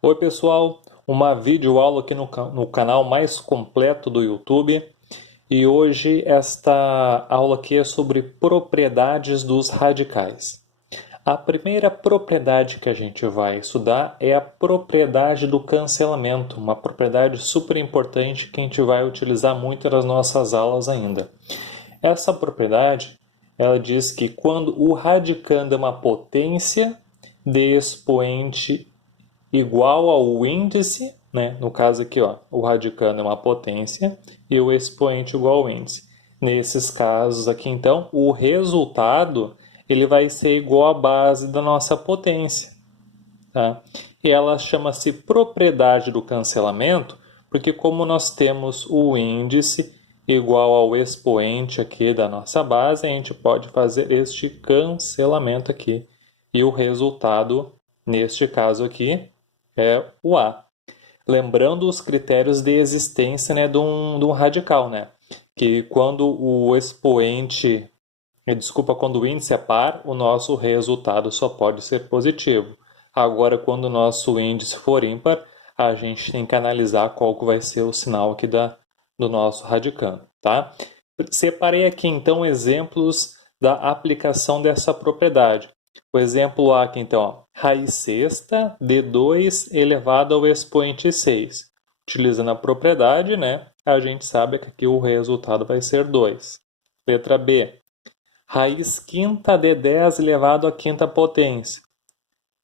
Oi pessoal, uma videoaula aqui no canal mais completo do YouTube e hoje esta aula aqui é sobre propriedades dos radicais. A primeira propriedade que a gente vai estudar é a propriedade do cancelamento, uma propriedade super importante que a gente vai utilizar muito nas nossas aulas ainda. Essa propriedade, ela diz que quando o radicando é uma potência de expoente igual ao índice, né? No caso aqui, ó, o radicando é uma potência e o expoente igual ao índice. Nesses casos aqui, então, o resultado ele vai ser igual à base da nossa potência. Tá? E ela chama-se propriedade do cancelamento, porque como nós temos o índice igual ao expoente aqui da nossa base, a gente pode fazer este cancelamento aqui. E o resultado, neste caso aqui, é o A. Lembrando os critérios de existência, né, de um radical, né? Que quando o expoente, quando o índice é par, o nosso resultado só pode ser positivo. Agora, quando o nosso índice for ímpar, a gente tem que analisar qual que vai ser o sinal aqui do nosso radicando, tá? Separei aqui, então, exemplos da aplicação dessa propriedade. O exemplo A aqui, então, ó, raiz sexta de 2 elevado ao expoente 6. Utilizando a propriedade, né, a gente sabe que aqui o resultado vai ser 2. Letra B, raiz quinta de 10 elevado à quinta potência.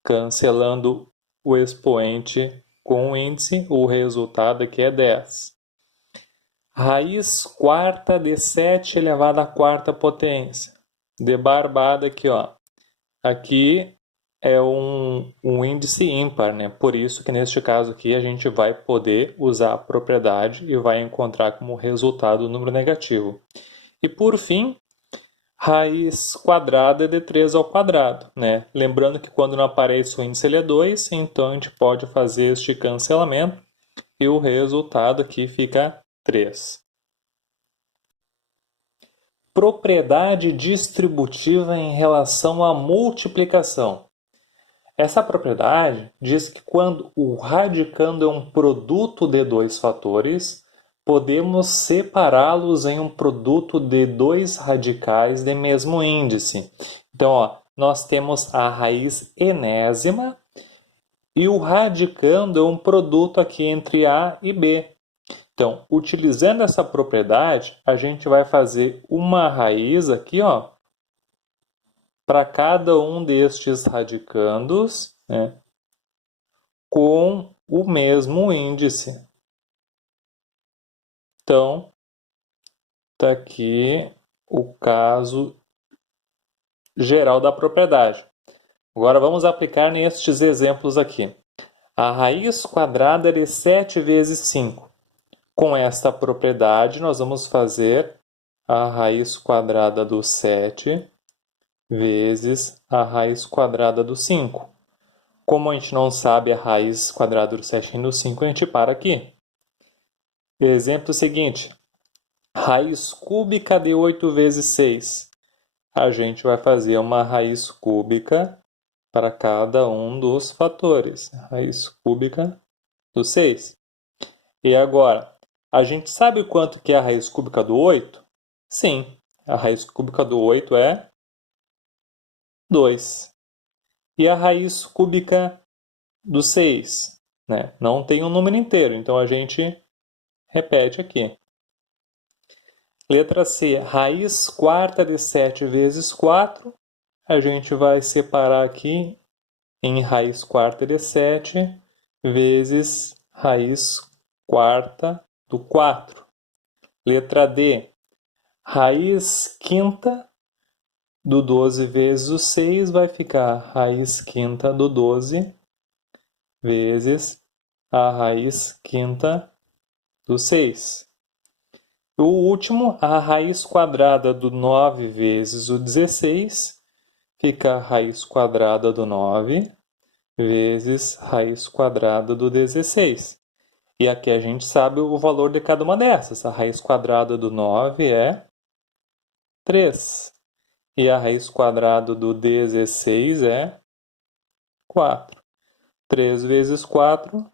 Cancelando o expoente com o índice, o resultado aqui é 10. Raiz quarta de 7 elevado à quarta potência. De barbada aqui, ó. Aqui é um índice ímpar, né? Por isso que neste caso aqui a gente vai poder usar a propriedade e vai encontrar como resultado o número negativo. E por fim, raiz quadrada de 3 ao quadrado, né? Lembrando que quando não aparece o índice ele é 2, então a gente pode fazer este cancelamento e o resultado aqui fica 3. Propriedade distributiva em relação à multiplicação. Essa propriedade diz que quando o radicando é um produto de dois fatores, podemos separá-los em um produto de dois radicais de mesmo índice. Então, ó, nós temos a raiz enésima e o radicando é um produto aqui entre A e B. Então, utilizando essa propriedade, a gente vai fazer uma raiz aqui, ó, para cada um destes radicandos, né, com o mesmo índice. Então, está aqui o caso geral da propriedade. Agora vamos aplicar nestes exemplos aqui. A raiz quadrada de 7 vezes 5. Com esta propriedade, nós vamos fazer a raiz quadrada do 7 vezes a raiz quadrada do 5. Como a gente não sabe a raiz quadrada do 7 e do 5, a gente para aqui. Exemplo seguinte. Raiz cúbica de 8 vezes 6. A gente vai fazer uma raiz cúbica para cada um dos fatores. Raiz cúbica do 6. E agora, a gente sabe quanto que é a raiz cúbica do 8? Sim, a raiz cúbica do 8 é 2. E a raiz cúbica do 6? Né? Não tem um número inteiro, então a gente repete aqui. Letra C, raiz quarta de 7 vezes 4. A gente vai separar aqui em raiz quarta de 7 vezes raiz quarta do 4. Letra D, raiz quinta do 12 vezes o 6 vai ficar raiz quinta do 12 vezes a raiz quinta do 6. O último, a raiz quadrada do 9 vezes o 16, fica a raiz quadrada do 9 vezes raiz quadrada do 16. E aqui a gente sabe o valor de cada uma dessas. A raiz quadrada do 9 é 3. E a raiz quadrada do 16 é 4. 3 vezes 4,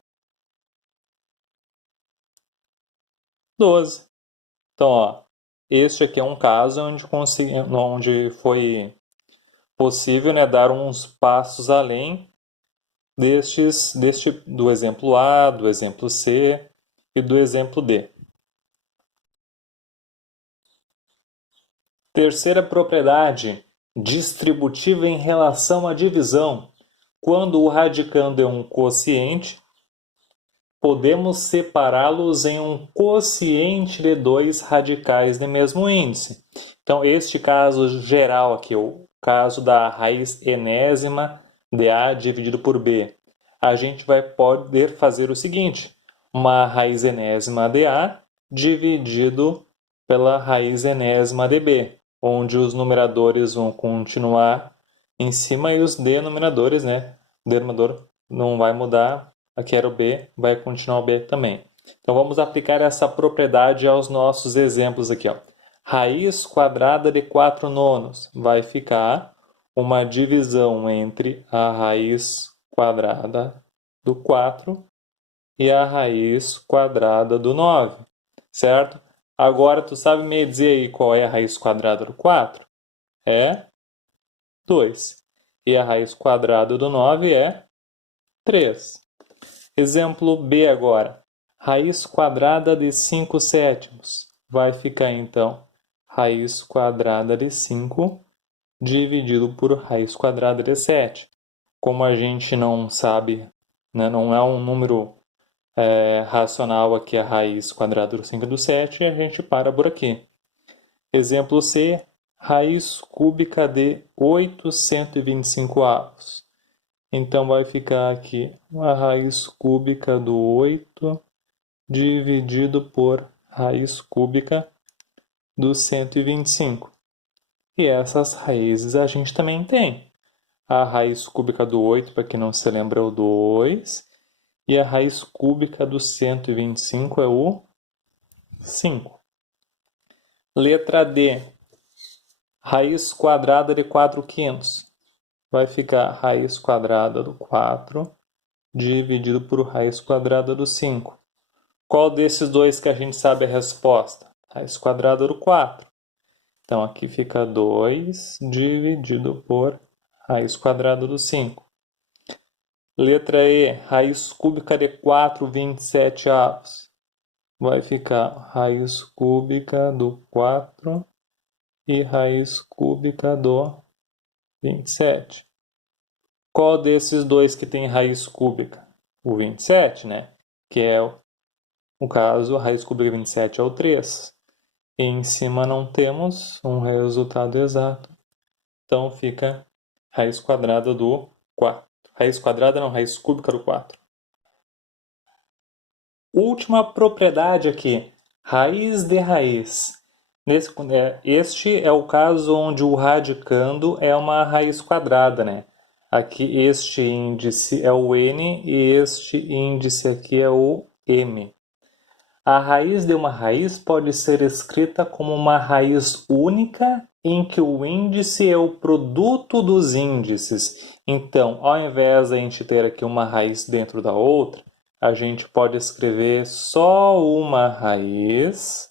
12. Então, ó, este aqui é um caso onde foi possível, né, dar uns passos além do exemplo A, do exemplo C e do exemplo D. Terceira propriedade, distributiva em relação à divisão. Quando o radicando é um quociente, podemos separá-los em um quociente de dois radicais de mesmo índice. Então, este caso geral aqui, o caso da raiz enésima de A dividido por B, a gente vai poder fazer o seguinte, uma raiz enésima de A dividido pela raiz enésima de B, onde os numeradores vão continuar em cima e os denominadores, né? O denominador não vai mudar. Aqui era o B, vai continuar o B também. Então vamos aplicar essa propriedade aos nossos exemplos aqui, ó. Raiz quadrada de 4 nonos vai ficar uma divisão entre a raiz quadrada do 4 e a raiz quadrada do 9, certo? Agora tu sabe me dizer aí qual é a raiz quadrada do 4? É 2. E a raiz quadrada do 9 é 3. Exemplo B agora. Raiz quadrada de 5 sétimos. Vai ficar, então, raiz quadrada de 5 dividido por raiz quadrada de 7. Como a gente não sabe, né, não é um número racional aqui a raiz quadrada do 5 e do 7, a gente para por aqui. Exemplo C. Raiz cúbica de 825 avos. Então vai ficar aqui a raiz cúbica do 8 dividido por raiz cúbica do 125. E essas raízes a gente também tem. A raiz cúbica do 8, para quem não se lembra, é o 2. E a raiz cúbica do 125 é o 5. Letra D. Raiz quadrada de 4 quintos. Vai ficar raiz quadrada do 4 dividido por raiz quadrada do 5. Qual desses dois que a gente sabe a resposta? Raiz quadrada do 4. Então, aqui fica 2 dividido por raiz quadrada do 5. Letra E, raiz cúbica de 4 27 avos. Vai ficar raiz cúbica do 4 e raiz cúbica do 27. Qual desses dois que tem raiz cúbica? O 27, né? Que é o caso, a raiz cúbica de 27 é o 3. E em cima não temos um resultado exato. Então fica raiz quadrada do 4. Raiz quadrada não, raiz cúbica do 4. Última propriedade aqui, raiz de raiz. Este é o caso onde o radicando é uma raiz quadrada, né? Aqui este índice é o n e este índice aqui é o m. A raiz de uma raiz pode ser escrita como uma raiz única em que o índice é o produto dos índices. Então, ao invés de a gente ter aqui uma raiz dentro da outra, a gente pode escrever só uma raiz,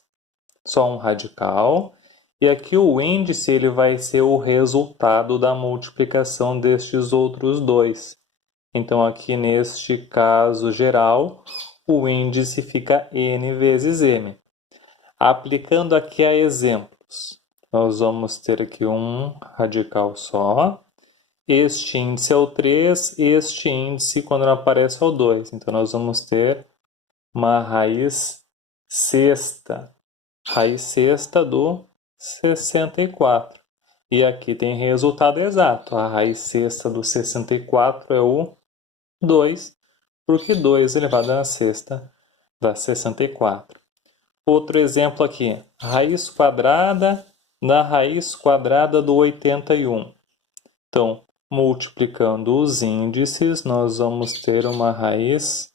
só um radical, e aqui o índice ele vai ser o resultado da multiplicação destes outros dois. Então, aqui neste caso geral, o índice fica n vezes m. Aplicando aqui a exemplos, nós vamos ter aqui um radical só. Este índice é o 3, este índice, quando não aparece, é o 2. Então, nós vamos ter uma raiz sexta. Raiz sexta do 64. E aqui tem resultado exato. A raiz sexta do 64 é o 2, porque 2 elevado à sexta dá 64. Outro exemplo aqui, raiz quadrada da raiz quadrada do 81. Então, multiplicando os índices, nós vamos ter uma raiz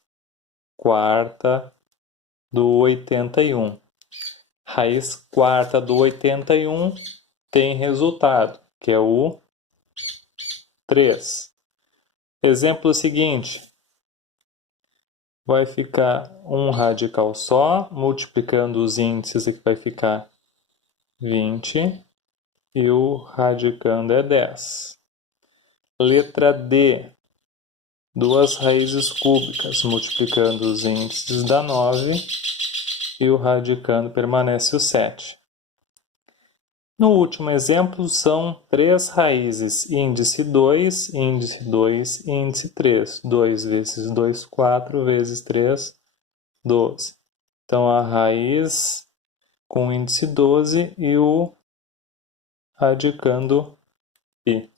quarta do 81. Raiz quarta do 81 tem resultado, que é o 3. Exemplo seguinte, vai ficar um radical só, multiplicando os índices aqui vai ficar 20 e o radicando é 10. Letra D, duas raízes cúbicas, multiplicando os índices dá 9 e o radicando permanece o 7. No último exemplo, são 3 raízes, índice 2, índice 2, índice 3. 2 vezes 2, 4, vezes 3, 12. Então, a raiz com índice 12 e o radicando π.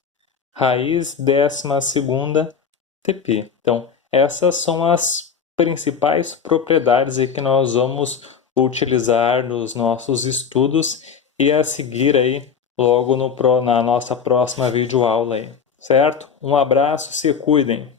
Raiz 12ª Tπ. Então, essas são as principais propriedades que nós vamos utilizar nos nossos estudos e a seguir aí logo na nossa próxima videoaula aí, certo? Um abraço, se cuidem!